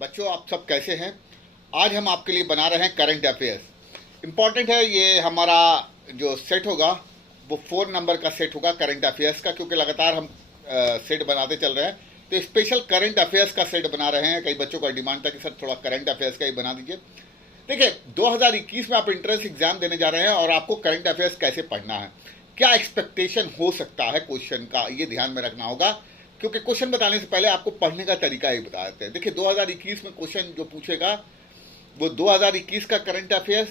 बच्चों, आप सब कैसे हैं? आज हम आपके लिए बना रहे हैं करंट अफेयर्स। इम्पॉर्टेंट है ये हमारा जो सेट होगा वो 4 नंबर का सेट होगा करंट अफेयर्स का, क्योंकि लगातार हम सेट बनाते चल रहे हैं। तो स्पेशल करंट अफेयर्स का सेट बना रहे हैं। कई बच्चों का डिमांड था कि सर थोड़ा करंट अफेयर्स का ही बना दीजिए। देखिए, 2021 में आप एंट्रेंस एग्जाम देने जा रहे हैं और आपको करंट अफेयर्स कैसे पढ़ना है, क्या एक्सपेक्टेशन हो सकता है क्वेश्चन का, ये ध्यान में रखना होगा। क्योंकि क्वेश्चन बताने से पहले आपको पढ़ने का तरीका ही बता देते हैं। देखिए, 2021 में क्वेश्चन जो पूछेगा वो 2021 का करंट अफेयर्स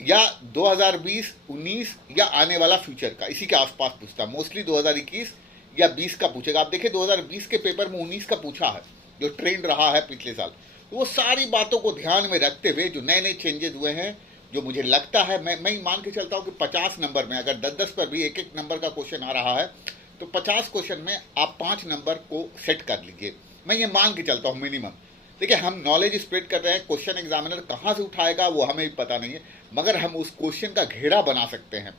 या 2020, 19 या आने वाला फ्यूचर का, इसी के आसपास पूछता है। मोस्टली 2021 या 20 का पूछेगा। आप देखिए 2020 के पेपर में 19 का पूछा है, जो ट्रेंड रहा है पिछले साल। तो वो सारी बातों को ध्यान में रखते हुए जो नए नए चेंजेस हुए हैं, जो मुझे लगता है, मैं मान के चलता हूँ कि 50 नंबर में अगर 10-10 पर भी एक एक नंबर का क्वेश्चन आ रहा है तो 50 क्वेश्चन में आप 5 नंबर को सेट कर लीजिए। मैं ये मान के चलता हूँ मिनिमम। देखिए, हम नॉलेज स्प्रेड कर रहे हैं, क्वेश्चन एग्जामिनर कहाँ से उठाएगा वो हमें भी पता नहीं है, मगर हम उस क्वेश्चन का घेरा बना सकते हैं।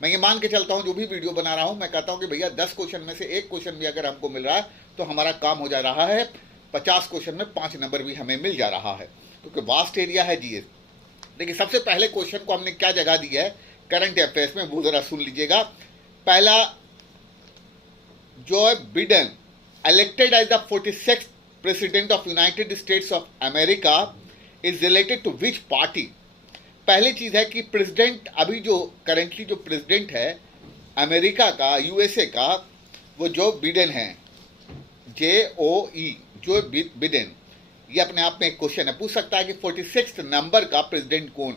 मैं ये मान के चलता हूँ, जो भी वीडियो बना रहा हूँ मैं कहता हूँ कि भैया 10 क्वेश्चन में से एक क्वेश्चन भी अगर हमको मिल रहा है तो हमारा काम हो जा रहा है। 50 क्वेश्चन में 5 नंबर भी हमें मिल जा रहा है, क्योंकि वास्ट एरिया है जीएस। देखिए, सबसे पहले क्वेश्चन को हमने क्या जगह दी है करंट अफेयर्स में, वो जरा सुन लीजिएगा। पहला, Joe Biden elected as the 46th president of United States of America is related to which party? पहली चीज है कि प्रेसिडेंट, अभी जो करेंटली जो प्रेसिडेंट है अमेरिका का, यूएसए का, वो जो बिडेन है, JOE, जो बिडेन। ये अपने आप में एक क्वेश्चन है, पूछ सकता है कि 46 नंबर का प्रेसिडेंट कौन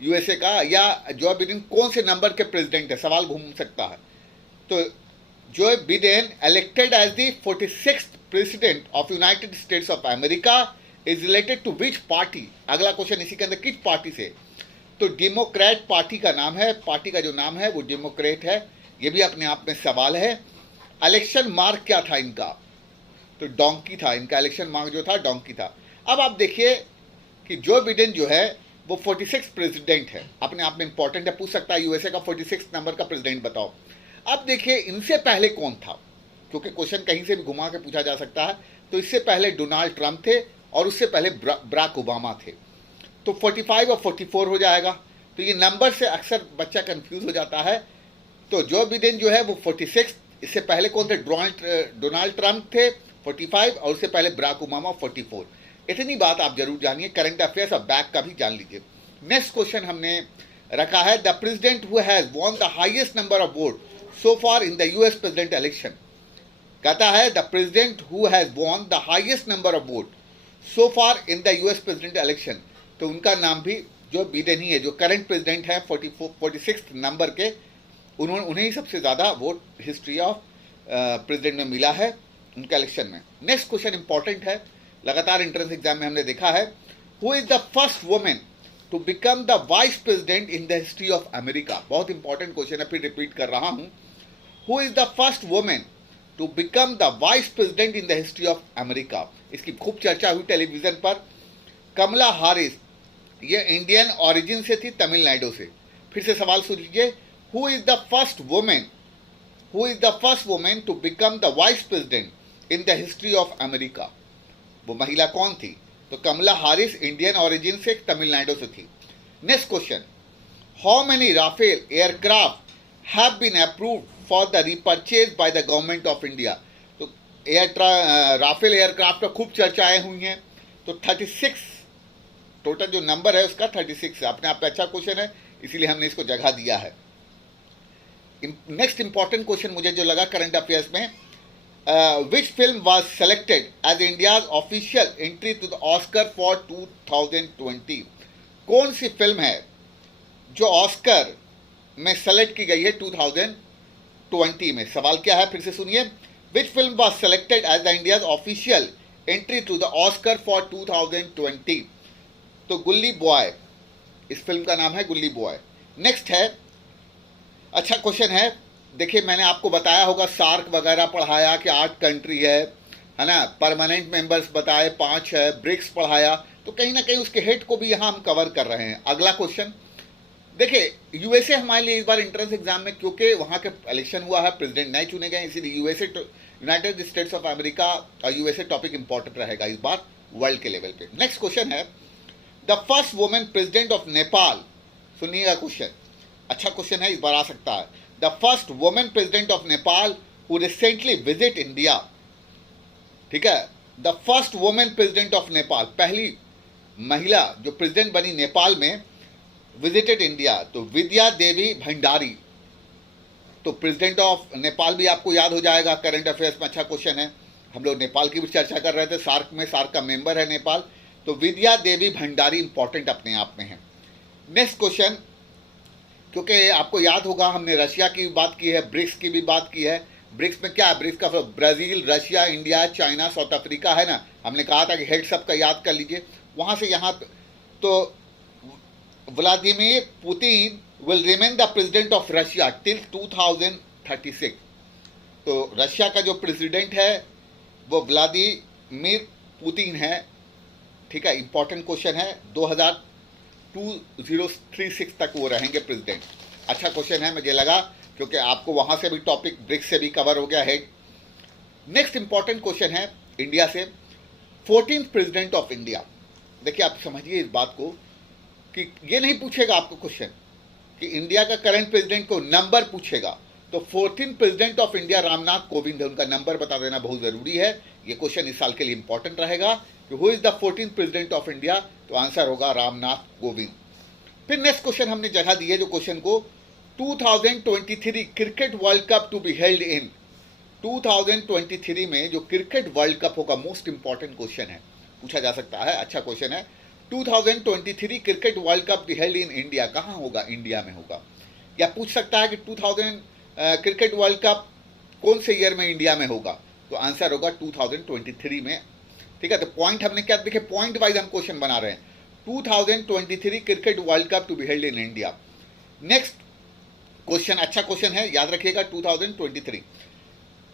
यूएसए का, या जो बिडेन कौन से नंबर के प्रेसिडेंट है, सवाल घूम सकता है। तो Joe Biden elected as the 46th president of United States of America is related to which party? अगला क्वेश्चन इसी के अंदर, किस पार्टी से? तो डेमोक्रेट पार्टी का नाम है, पार्टी का जो नाम है वो डेमोक्रेट है। ये भी अपने आप में सवाल है। इलेक्शन मार्क क्या था इनका? तो डोंकी था इनका, इलेक्शन मार्क जो था डोंकी था। अब आप देखिए कि जो बिडेन जो है वो 46 प्रेसिडेंट है, अपने आप में इंपॉर्टेंट है, पूछ सकता है यूएसए का 46 नंबर का प्रेसिडेंट बताओ। अब देखिए इनसे पहले कौन था, क्योंकि क्वेश्चन कहीं से भी घुमा के पूछा जा सकता है। तो इससे पहले डोनाल्ड ट्रंप थे और उससे पहले बराक ओबामा थे। तो 45 और 44 हो जाएगा। तो ये नंबर से अक्सर बच्चा कंफ्यूज हो जाता है। तो जो बिडेन जो है वो 46, इससे पहले कौन थे? डोनाल्ड ट्रंप थे 45, और उससे पहले बराक ओबामा 44। इतनी बात आप जरूर जानिए, करंट अफेयर्स और बैक का भी जान लीजिए। नेक्स्ट क्वेश्चन हमने रखा है, the president who has won the highest number of vote so far in the US president election। कहता है the president who has won the highest number of vote so far in the US president election। तो उनका नाम भी Joe Biden ही है, जो current president है 46 number के, उन्हें ही सबसे ज़्यादा वोट हिस्ट्री ऑफ प्रेसिडेंट में मिला है उनका इलेक्शन में। नेक्स्ट क्वेश्चन इंपॉर्टेंट है, लगातार एंट्रेंस एग्जाम में हमने देखा है। Who is the first women to become the vice president in the history of America? बहुत इंपॉर्टेंट क्वेश्चन है, फिर रिपीट कर रहा हूं। Who is the first woman to become the vice president in the history of America? इसकी खूब चर्चा हुई टेलीविजन पर। कमला हारिस, ये इंडियन ओरिजिन से थी, तमिलनाडु से। फिर से सवाल सुन लीजिए, Who is the first woman? Who is the first woman to become the vice president in the history of America? वो महिला कौन थी? तो कमला हारिस इंडियन ओरिजिन से, तमिलनाडु से थी। Next question, How many Rafale aircraft have been approved for the repurchase by the government of India? तो Rafale aircraft पर खूब चर्चाएं हुई हैं। तो 36 टोटल जो नंबर है उसका 36 है। अपने आप पे अच्छा क्वेश्चन है, इसीलिए हमने इसको जगह दिया है। नेक्स्ट इंपॉर्टेंट क्वेश्चन मुझे जो लगा करंट अफेयर्स में, which film was selected as India's official entry to the Oscar for 2020? कौन सी फिल्म है जो ऑस्कर में सेलेक्ट की गई है 2020 में? सवाल क्या है फिर से सुनिए, which film was selected as the India's official entry to the Oscar for 2020? तो गुल्ली बॉय, इस फिल्म का नाम है गुल्ली बॉय। नेक्स्ट है, अच्छा क्वेश्चन है। देखिए, मैंने आपको बताया होगा, सार्क वगैरह पढ़ाया कि 8 कंट्री है ना, परमानेंट मेंबर्स बताए 5 है, ब्रिक्स पढ़ाया, तो कहीं ना कहीं उसके हेड को भी यहाँ हम कवर कर रहे हैं। अगला क्वेश्चन देखिए, यूएसए हमारे लिए इस बार एंट्रेंस एग्जाम में, क्योंकि वहाँ के इलेक्शन हुआ है, प्रेसिडेंट नए चुने गए, इसीलिए USA United states of America और यूएसए टॉपिक इंपॉर्टेंट रहेगा इस बार वर्ल्ड के लेवल पे। नेक्स्ट क्वेश्चन है the first women president of Nepal. सुनिएगा क्वेश्चन, अच्छा क्वेश्चन है, इस बार आ सकता है। The first women president of Nepal who recently visit India. ठीक है, the first women president of Nepal, पहली महिला जो प्रेसिडेंट बनी नेपाल में, विजिटेड इंडिया, तो विद्या देवी भंडारी। तो प्रेसिडेंट ऑफ नेपाल भी आपको याद हो जाएगा, करंट अफेयर्स में अच्छा क्वेश्चन है। हम लोग नेपाल की भी चर्चा कर रहे थे, सार्क में, सार्क का मेंबर है नेपाल, तो विद्या देवी भंडारी इंपॉर्टेंट अपने आप में है। नेक्स्ट क्वेश्चन, क्योंकि आपको याद होगा हमने रशिया की भी बात की है, ब्रिक्स की भी बात की है। ब्रिक्स में क्या है, ब्रिक्स का Brazil, Russia, India, China, south Africa है ना। हमने कहा था कि हेड सबका याद कर लीजिए वहां से यहाँ। तो Vladimir Putin will remain the president of Russia till 2036। तो रशिया का जो प्रेसिडेंट है वो व्लादिमीर पुतिन है। ठीक है, इंपॉर्टेंट क्वेश्चन है, 2036 तक वो रहेंगे प्रेसिडेंट। अच्छा क्वेश्चन है, मुझे लगा, क्योंकि आपको वहां से भी टॉपिक ब्रिक्स से भी कवर हो गया है। नेक्स्ट इंपॉर्टेंट क्वेश्चन है इंडिया से, 14th प्रेसिडेंट ऑफ इंडिया। देखिए आप समझिए इस बात को कि ये नहीं पूछेगा आपको क्वेश्चन कि इंडिया का करंट प्रेसिडेंट को नंबर पूछेगा, तो 14th president of India Ramnath Kovind है, उनका नंबर बता देना बहुत जरूरी है। ये क्वेश्चन इस साल के लिए इंपॉर्टेंट रहेगा कि who is the 14th president of India, तो आंसर होगा रामनाथ कोविंद। फिर नेक्स्ट क्वेश्चन हमने जगह दी है जो क्वेश्चन को, 2023 cricket world cup to be held in. 2023 में जो क्रिकेट वर्ल्ड कप होगा, मोस्ट इंपॉर्टेंट क्वेश्चन है, पूछा जा सकता है, अच्छा क्वेश्चन है। 2023 cricket world cup be held in India, कहाँ होगा, इंडिया में होगा। या पूछ सकता है कि 2000 क्रिकेट वर्ल्ड कप कौन से ईयर में इंडिया में होगा, तो आंसर होगा 2023 में। ठीक है, तो पॉइंट हमने क्या देखे, पॉइंट वाइज हम क्वेश्चन बना रहे हैं। 2023 cricket world cup to be held in India. Next question, अच्छा क्वेश्चन है, याद रखिएगा 2023।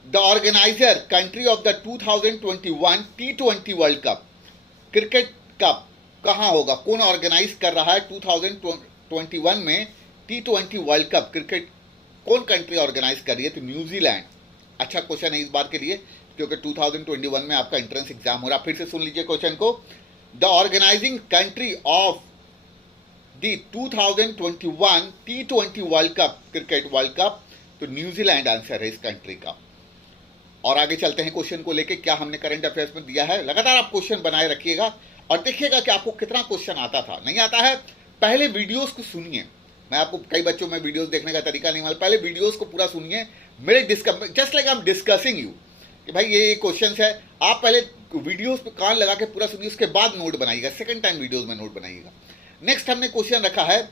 The organiser country of the 2021 T20 world cup, cricket cup कहाँ होगा, कौन ऑर्गेनाइज कर रहा है 2021 में T20 वर्ल्ड कप, क्रिकेट कौन कंट्री ऑर्गेनाइज कर रही है, तो न्यूजीलैंड। अच्छा क्वेश्चन है इस बार के लिए, क्योंकि 2021 में आपका एंट्रेंस एग्जाम हो रहा। फिर से सुन लीजिए क्वेश्चन को, the organising country of the 2021 T20 world cup, cricket world cup, तो न्यूजीलैंड आंसर है इस कंट्री का। और आगे चलते हैं क्वेश्चन को लेके, क्या हमने करंट अफेयर्स में दिया है। लगातार आप क्वेश्चन बनाए रखिएगा और देखिएगा कि आपको कितना क्वेश्चन आता था, नहीं आता है। पहले वीडियोस को सुनिए, मैं आपको कई बच्चों में वीडियोस देखने का तरीका नहीं मालूम, पहले वीडियोस को पूरा सुनिए, मेरे just like I am discussing you कि भाई ये क्वेश्चन है। आप पहले वीडियोस पे कान लगा के पूरा सुनिए, उसके बाद नोट बनाइएगा, सेकंड टाइम वीडियोस में नोट बनाइएगा। नेक्स्ट हमने क्वेश्चन रखा है,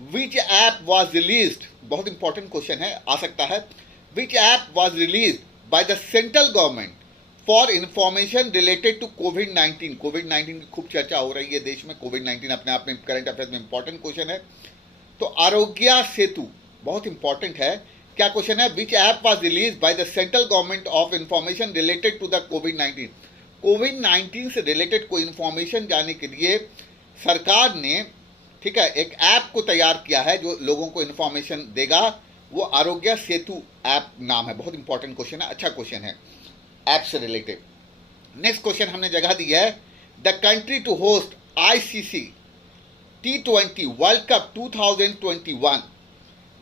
विच ऐप वॉज रिलीज्ड, बहुत इंपॉर्टेंट क्वेश्चन है, आ सकता है। विच app was released by the central government for information related to कोविड-19। कोविड-19 की खूब चर्चा हो रही है देश में, कोविड-19 अपने आप में करंट अफेयर्स में इंपॉर्टेंट क्वेश्चन है। तो आरोग्य सेतु बहुत इंपॉर्टेंट है। क्या क्वेश्चन है, विच app was release by the central government of information related to the कोविड-19। कोविड-19 से रिलेटेड कोई इंफॉर्मेशन जाने के लिए सरकार ने, ठीक है, एक ऐप को तैयार किया है जो लोगों को इंफॉर्मेशन देगा, वो आरोग्य सेतु ऐप नाम है। बहुत इंपॉर्टेंट क्वेश्चन है, अच्छा क्वेश्चन है ऐप से रिलेटेड। नेक्स्ट क्वेश्चन हमने जगह दी है, the country to host ICC T20 world Cup 2021।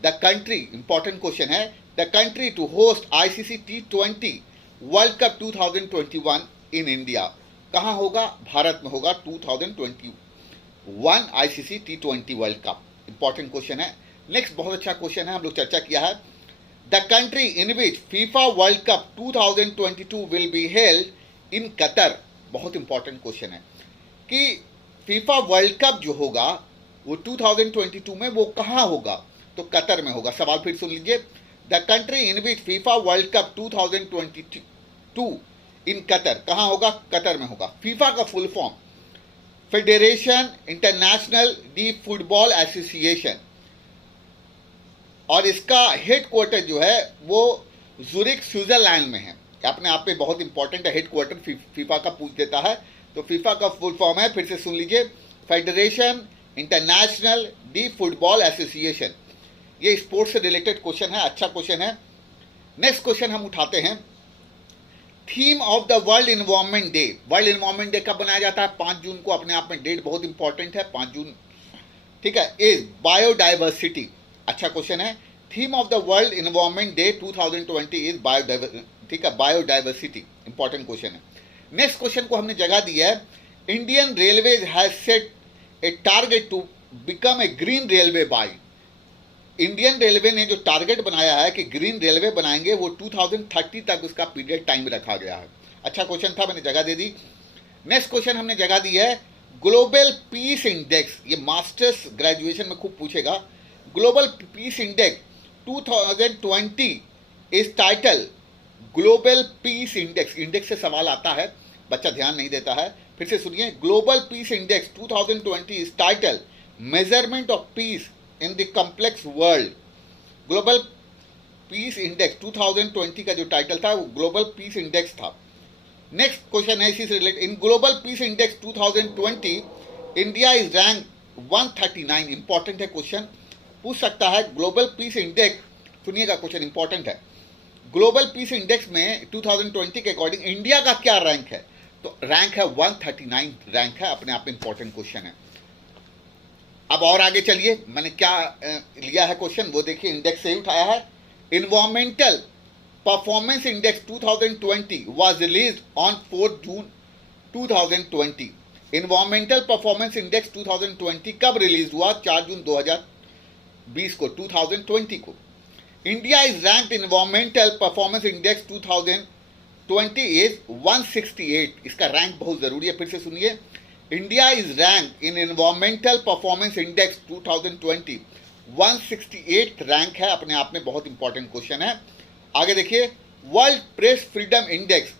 The country, important question है, the country to host ICC T20 world Cup 2021 in India, कहाँ होगा, भारत में होगा 2021 ICC T20 world Cup. Important question है। नेक्स्ट बहुत अच्छा क्वेश्चन है, हम लोग चर्चा किया है, the country in which FIFA World Cup 2022 will be held in Qatar. बहुत इंपॉर्टेंट क्वेश्चन है कि फीफा वर्ल्ड कप जो होगा वो 2022 में वो कहाँ होगा, तो कतर में होगा। सवाल फिर सुन लीजिए, the country in which FIFA World Cup 2022 in Qatar, कहाँ होगा, कतर में होगा। फीफा का full form federation international D football association, और इसका हेड क्वार्टर जो है वो ज़ुरिक स्विट्जरलैंड में है। अपने आप में बहुत इंपॉर्टेंट है, हेड क्वार्टर फीफा का पूछ देता है, तो फीफा का फुल फॉर्म है, फिर से सुन लीजिए, federation international D football association. ये स्पोर्ट्स से रिलेटेड क्वेश्चन है, अच्छा क्वेश्चन है। नेक्स्ट क्वेश्चन हम उठाते हैं, theme of the world environment day. World environment day कब बनाया जाता है? 5 जून को। अपने आप में डेट बहुत इंपॉर्टेंट है, 5 जून, ठीक है। Is biodiversity. अच्छा क्वेश्चन है। Theme of the world environment day 2020 is biodiversity, ठीक है, बायोडाइवर्सिटी, इंपॉर्टेंट क्वेश्चन है। नेक्स्ट क्वेश्चन को हमने जगह दी है, Indian railways has set a target to become a green railway by. Indian railway ने जो टारगेट बनाया है कि ग्रीन रेलवे बनाएंगे, वो 2030 तक उसका पीरियड टाइम रखा गया है। अच्छा क्वेश्चन था, मैंने जगह दे दी। नेक्स्ट क्वेश्चन हमने जगह दी है, ग्लोबल पीस इंडेक्स। ये मास्टर्स ग्रेजुएशन में खूब पूछेगा। Global peace index 2020 is title global peace index. Index से सवाल आता है, बच्चा ध्यान नहीं देता है। फिर से सुनिए, global peace index 2020 is title measurement of peace in the complex world. Global peace index 2020 का जो टाइटल था वो ग्लोबल पीस इंडेक्स था। नेक्स्ट क्वेश्चन है इसी से related, in global peace index 2020 India is rank 139। Important है क्वेश्चन, पूछ सकता है। ग्लोबल पीस इंडेक्स, सुनिएगा क्वेश्चन इंपॉर्टेंट है। ग्लोबल पीस इंडेक्स में 2020 के अकॉर्डिंग इंडिया का क्या रैंक है? तो रैंक है 139 रैंक है, अपने आप में इंपॉर्टेंट क्वेश्चन है। अब और आगे चलिए, मैंने क्या लिया है क्वेश्चन वो देखिए, इंडेक्स से ही उठाया है। Environmental performance index 2020 was released on 4 June 2020। Environmental performance index 2020 कब रिलीज हुआ? 4 जून 2020 को, 2020 को। India is ranked environmental performance index 2020 is 168। इसका रैंक बहुत जरूरी है, फिर से सुनिए। India is rank in environmental performance index 2020 168 rank है, अपने आप में बहुत इंपॉर्टेंट क्वेश्चन है। आगे देखिए, world press freedom index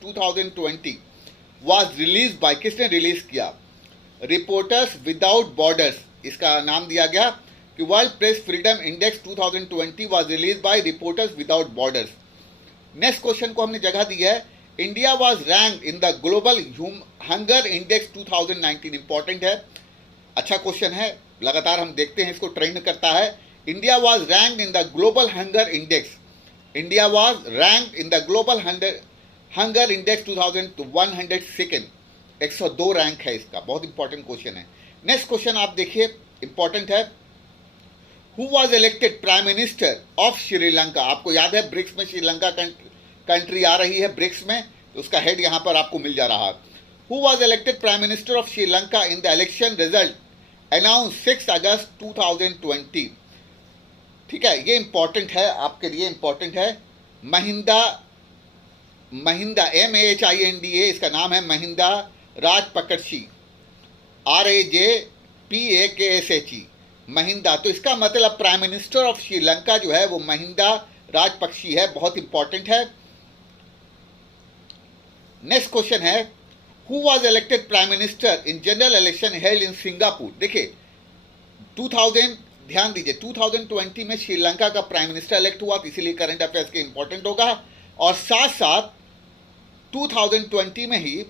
2020 was release by, किसने रिलीज किया? Reporters without borders. इसका नाम दिया गया कि world press freedom index 2020 was release by reporters without borders. Next question को हमने जगह दी है, India was ranked in the global hunger index 2019। Important है, अच्छा क्वेश्चन है, लगातार हम देखते हैं इसको, ट्रेंड करता है। India was ranked in the global hunger index, India was ranked in the global hunger index 2102, 102 rank है इसका, बहुत इंपॉर्टेंट क्वेश्चन है। नेक्स्ट क्वेश्चन आप देखिए, इंपॉर्टेंट है। Who was elected prime minister of Sri Lanka? आपको याद है ब्रिक्स में श्रीलंका कंट्री आ रही है, ब्रिक्स में, तो उसका हेड यहां पर आपको मिल जा रहा है। Who was elected prime minister of Sri Lanka in the election result announce 6 अगस्त 2020। ठीक है, ये इंपॉर्टेंट है, आपके लिए इंपॉर्टेंट है। महिंदा MAHINDA, इसका नाम है महिंदा राजपक्षी, RAJPAKSHE, महिंदा। तो इसका मतलब प्राइम मिनिस्टर ऑफ श्रीलंका जो है वो महिंदा राजपक्षी है, बहुत इंपॉर्टेंट है। नेक्स्ट क्वेश्चन है, who was elected prime minister in general election held in Singapore? देखिए 2000, ध्यान दीजिए, 2020 में श्रीलंका का प्राइम मिनिस्टर इलेक्ट हुआ, तो इसीलिए करंट अफेयर्स के इंपॉर्टेंट होगा। और साथ साथ 2020 में ही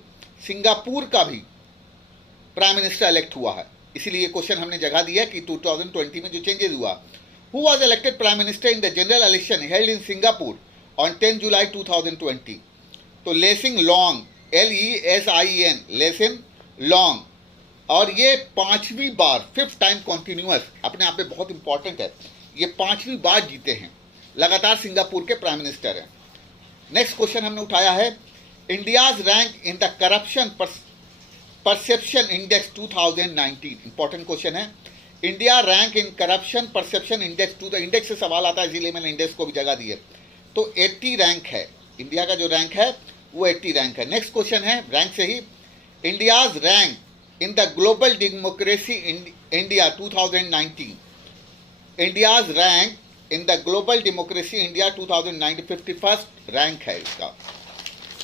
सिंगापुर का भी प्राइम मिनिस्टर इलेक्ट हुआ है, इसीलिए क्वेश्चन हमने जगह दिया कि 2020 में जो चेंजेस हुआ। Who was elected prime minister in the general election held in Singapore on 10 जुलाई 2020? तो लेसिंग लॉन्ग, LESIN, लेसिन लॉन्ग, और ये 5वीं बार, 5th टाइम कॉन्टिन्यूअस, अपने आप में बहुत इंपॉर्टेंट है। ये 5वीं बार जीते हैं, लगातार सिंगापुर के प्राइम मिनिस्टर हैं। नेक्स्ट क्वेश्चन हमने उठाया है, India's rank in the corruption perception index 2019। Important question है, India rank in corruption perception index 2। Index से सवाल आता है, इसीलिए मैंने इंडेक्स को भी जगह दी है। तो 80 रैंक है, इंडिया का जो रैंक है वो 80 रैंक है। नेक्स्ट क्वेश्चन है रैंक से ही, India's rank in the global democracy India 2019। India's rank in the global democracy India 2019 51st rank है इसका।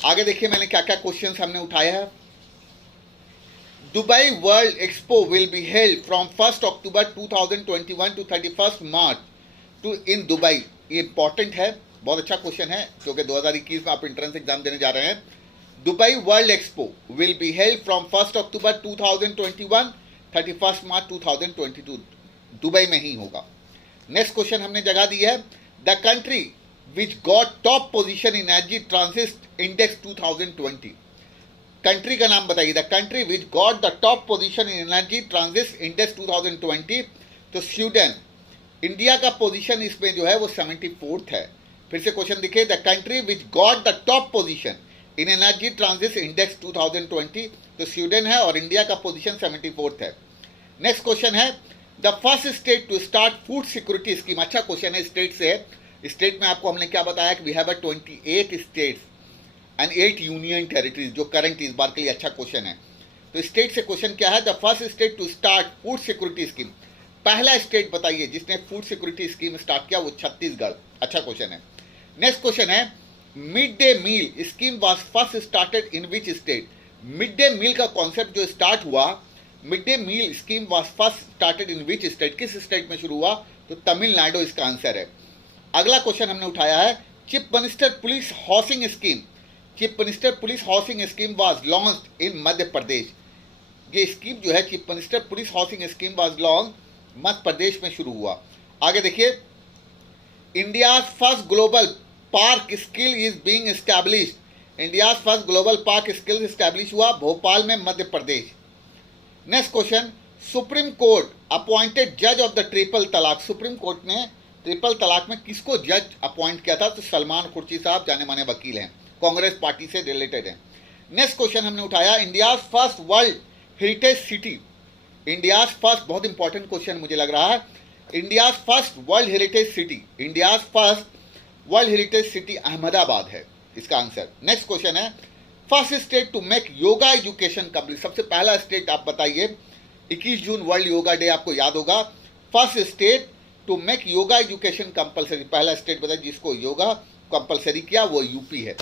आगे देखिए मैंने क्या क्या क्वेश्चंस हमने उठाए हैं। Dubai world expo will be held from 1 October 2021 to 31 March to in Dubai. ये इंपॉर्टेंट है, बहुत अच्छा क्वेश्चन है, क्योंकि 2021 में आप एंट्रेंस एग्जाम देने जा रहे हैं। Dubai world expo will be held from 1 October 2021 31 March 2022, Dubai में ही होगा। नेक्स्ट क्वेश्चन हमने जगह दी है, the country which got top position in Energy Transit Index 2020. Country का नाम बताइए, the country which got the top position in energy transit index 2020। तो स्वीडन। इंडिया का पोजीशन इसमें जो है वो 74th है। फिर से क्वेश्चन देखिए, the country which got the top position in energy transit index 2020, तो स्वीडन है और इंडिया का पोजीशन 74th है। नेक्स्ट क्वेश्चन है, the first state to start food security scheme. अच्छा क्वेश्चन है, स्टेट से है। स्टेट में आपको हमने क्या बताया कि we have 28 states and 8 union territories, जो करंट इस बार के लिए अच्छा क्वेश्चन है। तो स्टेट से क्वेश्चन क्या है, the first state to start food security scheme. पहला स्टेट बताइए जिसने फूड सिक्योरिटी स्कीम स्टार्ट किया, वो छत्तीसगढ़। अच्छा क्वेश्चन है। नेक्स्ट क्वेश्चन है, mid day meal scheme was first started in which state. Mid day meal का कॉन्सेप्ट जो स्टार्ट हुआ, mid day meal scheme was first started in which state, किस state में शुरू हुआ, तो तमिलनाडु इसका आंसर है। अगला क्वेश्चन हमने उठाया है, chief minister police housing scheme. Chief minister police housing scheme was launched in Madhya Pradesh. ये स्कीम जो है chief minister police housing scheme was launch Madhya Pradesh में शुरू हुआ। आगे देखिए, India first global park skill is being established. India first global park skill establish हुआ भोपाल में, Madhya Pradesh. Next question, Supreme Court appointed जज of the triple talaq. Supreme Court ने triple तलाक में किसको जज अपॉइंट किया था, तो सलमान खुर्शी साहब, जाने माने वकील हैं, कांग्रेस पार्टी से रिलेटेड है। नेक्स्ट क्वेश्चन हमने उठाया, India first world heritage city. India first, बहुत इंपॉर्टेंट क्वेश्चन मुझे लग रहा है, India first world heritage city. India first world heritage city Ahmedabad है इसका आंसर। नेक्स्ट क्वेश्चन है, first state to make yoga education compulsory. सबसे पहला स्टेट आप बताइए। 21 जून वर्ल्ड योगा डे आपको याद होगा। First state to make yoga education compulsory, पहला स्टेट बताइए जिसको योगा कंपल्सरी किया, वो यूपी है।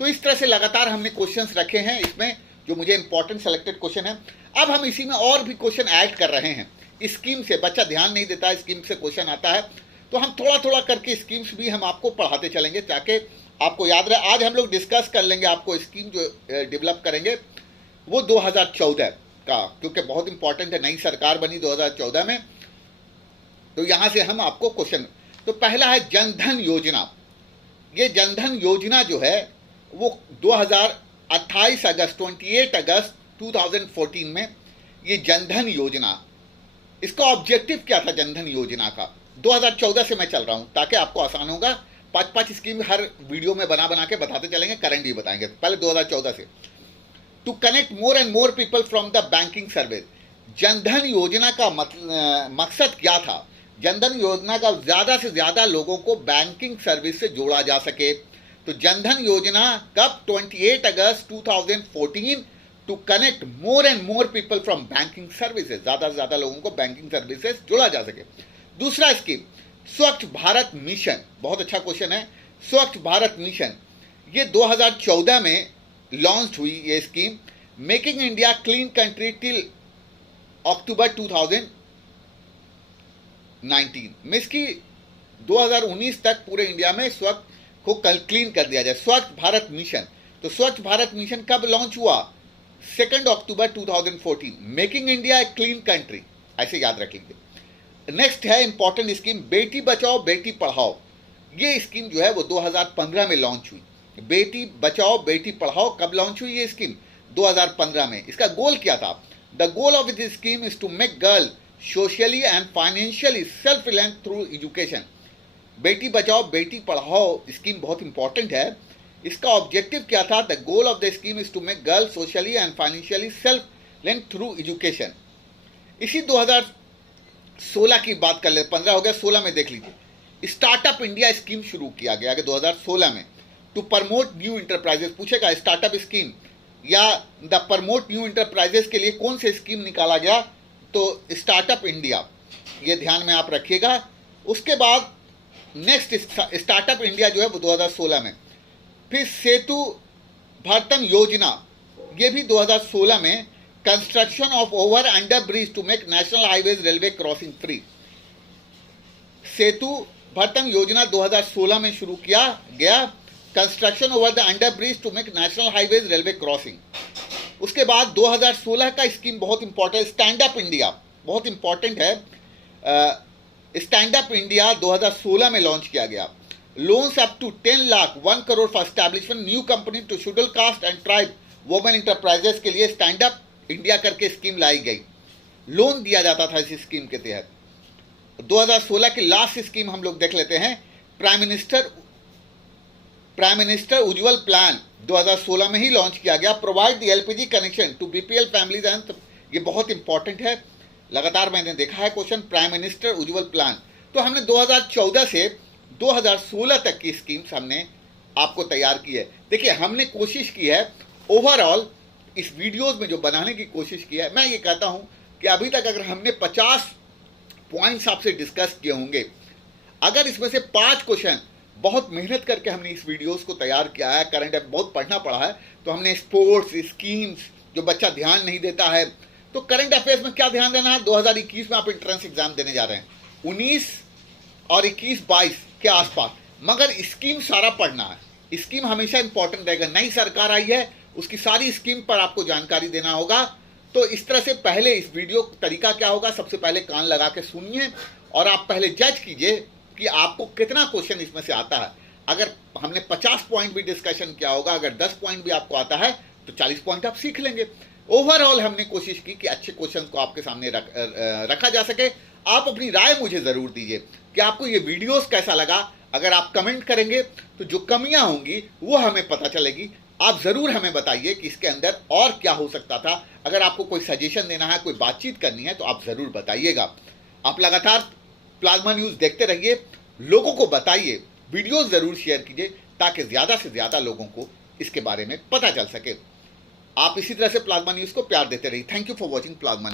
तो इस तरह से लगातार हमने क्वेश्चंस रखे हैं इसमें, जो मुझे इंपॉर्टेंट सेलेक्टेड क्वेश्चन है। अब हम इसी में और भी क्वेश्चन ऐड कर रहे हैं स्कीम से। बच्चा ध्यान नहीं देता है, स्कीम से क्वेश्चन आता है तो हम थोड़ा थोड़ा करके स्कीम्स भी हम आपको पढ़ाते चलेंगे ताकि आपको याद रहे। आज हम लोग डिस्कस कर लेंगे, आपको स्कीम जो डेवलप करेंगे वो 2014 का, क्योंकि बहुत इंपॉर्टेंट है, नई सरकार बनी 2014 में। तो यहाँ से हम आपको क्वेश्चन, तो पहला है जनधन योजना। ये जनधन योजना जो है वो 28 अगस्त 2014 में ये जनधन योजना, इसका ऑब्जेक्टिव क्या था जनधन योजना का। 2014 से मैं चल रहा हूं ताकि आपको आसान होगा। 5-5 स्कीम हर वीडियो में बना बना के बताते चलेंगे, करंट भी बताएंगे। पहले 2014 से, to connect more and more people from the banking service. Jandhan योजना का मकसद क्या था, जनधन योजना का ज़्यादा से ज़्यादा लोगों को बैंकिंग सर्विस से जोड़ा जा सके। तो जनधन योजना कब, 28 August 2014, to connect more and more people from banking services, ज़्यादा से ज़्यादा लोगों को बैंकिंग सर्विसेज जोड़ा जा सके। दूसरा स्कीम स्वच्छ भारत मिशन, बहुत अच्छा क्वेश्चन है। स्वच्छ भारत मिशन ये 2014 में लॉन्च हुई ये scheme, making India clean country till October 2019 में। इसकी 2019 तक पूरे इंडिया में स्वच्छ को क्लीन कर दिया जाए, स्वच्छ भारत मिशन। तो स्वच्छ भारत मिशन कब लॉन्च हुआ, 2 अक्टूबर 2014, making India a clean country, ऐसे याद रखेंगे। नेक्स्ट है इंपॉर्टेंट स्कीम बेटी बचाओ बेटी पढ़ाओ। ये स्कीम जो है वो 2015 में लॉन्च हुई। बेटी बचाओ बेटी पढ़ाओ कब लॉन्च हुई ये स्कीम, 2015 में। इसका गोल क्या था, the goal of this scheme is to make girl socially and financially self reliant through education. बेटी बचाओ बेटी पढ़ाओ स्कीम बहुत इंपॉर्टेंट है। इसका ऑब्जेक्टिव क्या था, the goal of the scheme is to make girl socially and financially self reliant through education. इसी 2016 की बात कर ले, 15 हो गया, 16 में देख लीजिए, स्टार्टअप इंडिया स्कीम शुरू किया गया 2016 में, टू प्रमोट न्यू इंटरप्राइजेस। पूछेगा स्टार्टअप स्कीम या द प्रमोट न्यू इंटरप्राइजेस के लिए कौन से स्कीम निकाला गया, तो स्टार्टअप इंडिया, ये ध्यान में आप रखिएगा। उसके बाद नेक्स्ट स्टार्टअप इंडिया जो है वो 2016 में। फिर सेतु भारतम योजना, ये भी 2016 में, construction of over under bridge to make national highways railway crossing free. Setu Bharatam Yojana 2016 में शुरू किया गया, construction over the under bridge to make national highways railway crossing. उसके बाद 2016 का स्कीम बहुत इंपॉर्टेंट, स्टैंड अप इंडिया, बहुत इंपॉर्टेंट है। स्टैंड अप इंडिया 2016 में लॉन्च किया गया। loans up to 10 lakh 1 crore for establishment new company to schedule caste and tribe women enterprises के लिए स्टैंड अप इंडिया करके स्कीम लाई गई। लोन दिया जाता था इस स्कीम के तहत। 2016 की लास्ट स्कीम हम लोग देख लेते हैं। प्राइम मिनिस्टर उज्ज्वल प्लान 2016 में ही लॉन्च किया गया। Provide the LPG connection to BPL families and, ये बहुत इंपॉर्टेंट है, लगातार मैंने देखा है question. Prime minister Ujjwal plan, तो हमने 2014 से 2016 तक की स्कीम्स हमने आपको तैयार की है। देखिए हमने कोशिश की है ओवरऑल इस वीडियोस में जो बनाने की कोशिश की है, मैं ये कहता हूं कि अभी तक अगर हमने 50 पॉइंट्स आपसे डिस्कस किए होंगे, अगर इसमें से 5 क्वेश्चन बहुत मेहनत करके हमने इस वीडियोस को तैयार किया है, करंट अफेयर बहुत पढ़ना पड़ा है, तो हमने स्पोर्ट्स स्कीम्स जो बच्चा ध्यान नहीं देता है, तो करंट अफेयर्स में क्या ध्यान देना है। 2021 में आप एंट्रेंस एग्जाम देने जा रहे हैं, 19 और 21-22 के आसपास, मगर स्कीम सारा पढ़ना है। स्कीम हमेशा इंपॉर्टेंट रहेगा। नई सरकार आई है, उसकी सारी स्कीम पर आपको जानकारी देना होगा। तो इस तरह से पहले इस वीडियो तरीका क्या होगा, सबसे पहले कान लगा के सुनिए और आप पहले जज कीजिए कि आपको कितना क्वेश्चन इसमें से आता है। अगर हमने 50 पॉइंट भी डिस्कशन किया होगा, अगर 10 पॉइंट भी आपको आता है तो 40 पॉइंट आप सीख लेंगे। ओवरऑल हमने कोशिश की कि अच्छे क्वेश्चन को आपके सामने रखा जा सके। आप अपनी राय मुझे ज़रूर दीजिए कि आपको ये वीडियोस कैसा लगा। अगर आप कमेंट करेंगे तो जो कमियां होंगी वो हमें पता चलेगी। आप ज़रूर हमें बताइए कि इसके अंदर और क्या हो सकता था। अगर आपको कोई सजेशन देना है, कोई बातचीत करनी है, तो आप ज़रूर बताइएगा। आप लगातार प्लाज्मा न्यूज़ देखते रहिए, लोगों को बताइए, वीडियोस ज़रूर शेयर कीजिए ताकि ज़्यादा से ज़्यादा लोगों को इसके बारे में पता चल सके। आप इसी तरह से प्लाज्मा न्यूज़ को प्यार देते रहिए। Thank you for watching plasma news.